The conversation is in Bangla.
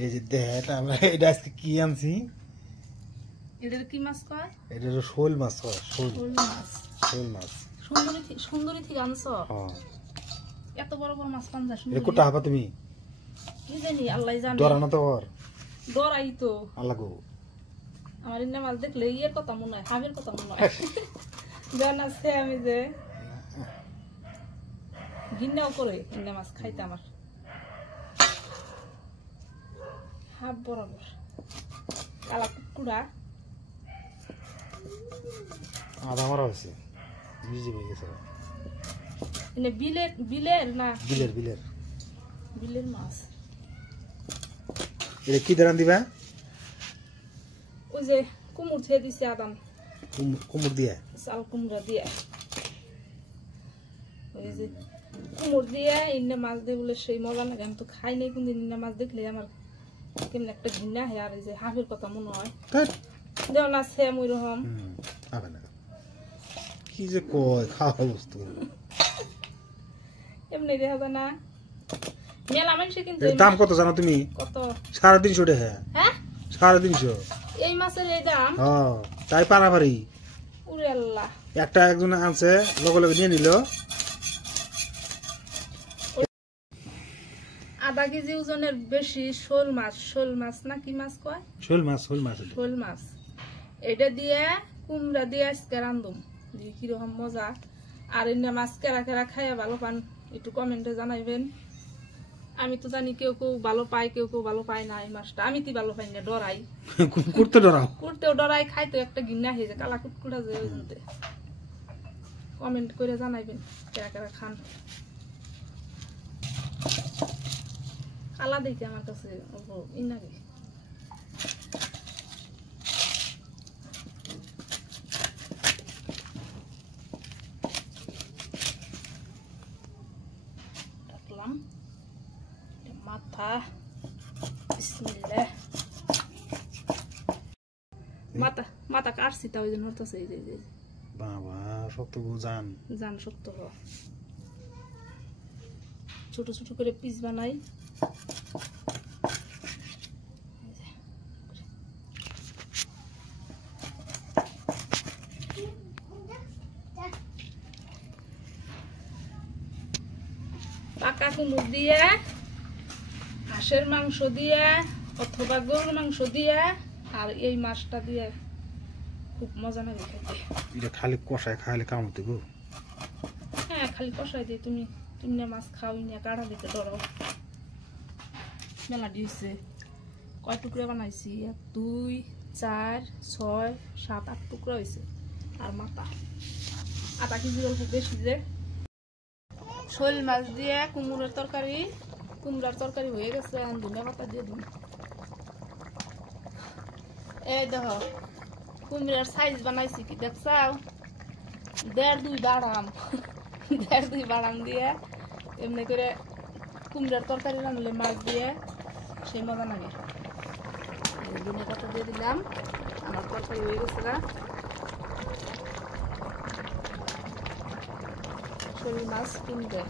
এই যে দেখ আমরা এটা আজকে কি আনছি এটার কি মাছ কয় এটা হলো শোল মাছ হয় শোল মাছ সুন্দরী থেকে আনছো এত বড় বড় মাছ পান যাস এটা কোটা হবে তুমি কি জানি আল্লাহ জানে ডরা না তো ওর ডরাই তো আল্লাহ গো আমার ইন্না মাছ দেখলে ইয়ের কথা মনে হয় হাবের কথা মনে হয় জান আছে আমি যে ঘিন্নাও করে ইন্না মাছ খাইতে আমার হাব বরাবর কালা কুকুড়া আধা মারা হয়েছে বুঝে হয়ে গেছে এনে বিলের না বিলের মাছ এটা কি দাঁড়ান দিবা ওই যে কুমুর ছেড়ে দিছে আদান কুমুর দিয়ে চাল কুমড়া দিয়ে ওই যে কুমুর দিয়ে ইন্না মাছ দিয়ে বলে সেই মজা লাগে আমি তো খাই নাই কোনদিন ইন্না মাছ দেখলে আমার কেমন একটা ঘৃণা হয় আর এই যে হাফের কথা মনে হয় যেমন আছে ওই রকম কি যে কয় খাওয়া বস্তু এমনি দেখা যায় না মেলা মানুষে কিন্তু দাম কত জানো তুমি কত 350 টাকা হ্যাঁ 350 এই মাছের এই দাম তাই পারাপারি ওরে আল্লাহ একটা একজন আনছে লগে লগে নিয়ে নিল আধা কেজি ওজনের বেশি শোল মাছ না কি মাছ কয় শোল মাছ এটা দিয়ে কুমড়া দিয়ে আজকে রান্ধুম দিয়ে কিরকম মজা আর এমনি মাছ কেরা খাইয়া ভালো পান একটু কমেন্টে জানাইবেন আমি তো জানি কেউ কেউ ভালো পায় কেউ কেউ ভালো পায় না এই মাছটা আমি তো ভালো পাই না ডরাই করতেও ডরাই খাইতে একটা ঘৃণা হয়ে যায় কালা কুটকুটা যে কমেন্ট করে জানাইবেন কেরা খান কালা দেখে আমার কাছে ইনাগে রাখলাম মাথা বিসমিল্লাহ মাথা কাটছি তা ওই জন্য হতেছে এই যে বাবা শক্ত জান শক্ত ছোট ছোট করে পিস বানাই পাকা কুমড় দিয়ে হাঁসের মাংস দিয়ে অথবা গরুর মাংস দিয়ে আর এই মাছটা দিয়ে খুব মজা লাগে খেতে এটা খালি কষায় খাইলে কাম হতে গো হ্যাঁ খালি কষাই দিয়ে তুমি না মাছ খাওই না কাটা দিতে ডরো মেলা দিয়েছে কয় টুকরা বানাইছি 2 4 6 7 8 টুকরা হয়েছে আর মাথা আধা কেজির অল্প বেশি যে শোল মাছ দিয়ে কুমড়ার তরকারি হয়ে গেছে ধনিয়া পাতা দিয়ে দিন এই দেখো কুমড়ার সাইজ বানাইছি কি দেখছাও 1.5-2 বাড়াম দিয়ে এমনি করে কুমড়ার তরকারি রান্নলে মাছ দিয়ে সেই মজা লাগে ধনিয়া পাতা দিয়ে দিলাম আমার তরকারি হয়ে গেছে না শোল মাছ কুমড়া